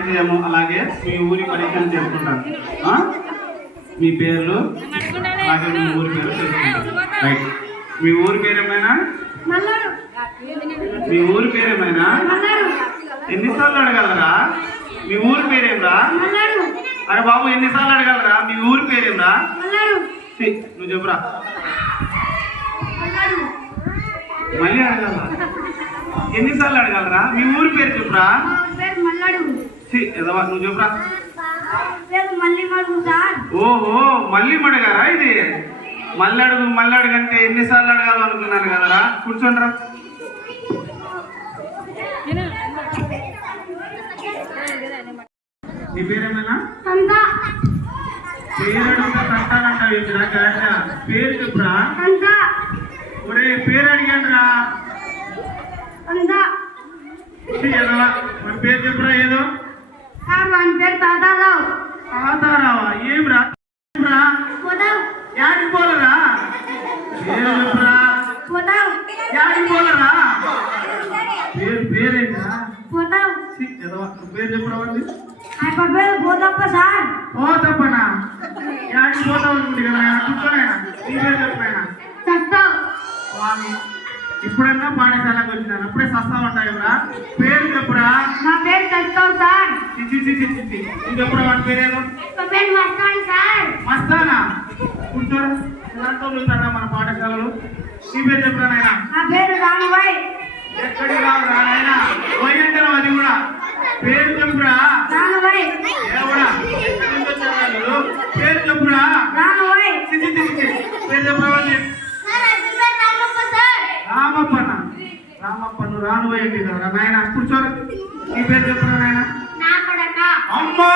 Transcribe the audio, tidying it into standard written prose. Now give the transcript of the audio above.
పరిచయము అలాగే మీ ఊరి పరిచయం చేసుకుంటాను. మీ పేర్లు అలాగే మీ ఊరి పేరు తెలుసుకుంటాను. రైట్. మీ ఊరి పేరేమైనా? మీ ఊరి పేరేమైనా? ఎన్నిసార్లు అడగలరా? మీ ఊరి పేరేమ్రా? అరే బాబు ఎన్నిసార్లు అడగలరా? మీ ఊరి పేరేమ్రా? నువ్వు చెప్పురా. మళ్ళీ అడగలరా? ఎన్నిసార్లు అడగలరా? మీ ఊరి పేరు చెప్పురా. ఎదవా నువ్వు చెప్పురా. ఓహో మళ్ళీ మడగారా? ఇది మళ్ళీ అడగంటే ఎన్నిసార్లు అడగాలనుకున్నాను కదరా. కూర్చోండి రా. నీ పేరేమైనా? పేరు అడుగుతా కట్టాలంటావు ఇచ్చిరా గాడిద. పేరు చెప్పురా. ఒరే పేరు అడిగాను రా. మన పేరు చెప్పురా. ఏదో తాతారావా? ఏమిరా? యాడికి పోలరా? పేరు చెప్పురా. యాడికి పోలరా? పేరేంటా? పేరు చెప్పురా. పోతప్పనా? యాడికి పోతావు అనుకుంటే కదా. కూర్చోనైనా నీ పేరు చెప్పినైనా. ఇప్పుడన్నా పాఠశాలకు వచ్చినాను అప్పుడే సస్తామంటావురా. పేరు చెప్పురా. నా పేరు చస్తావు సార్. నువ్వు చెప్పురా. వాడి పేరేదో? మస్తానా? కూర్చోరా. చదువుతారా మన పాఠశాలలో? నీ పేరు చెప్పురా నాయన. నా పేరు రానుబాయ్. ఎక్కడికి రావురా నాయన? పోయింటారు అది కూడా. పేరు చెప్పురా. రానుబాయ్. ఏవడా పేరు చెప్పురా. రానుబాయ్. పేరు చెప్పురా. రామప్పన్న. రామప్పను రానుపోయింది కదా నాయన. కూర్చోరా. నీ పేరు చెప్పురా నాయన. నా కొడక. అమ్మా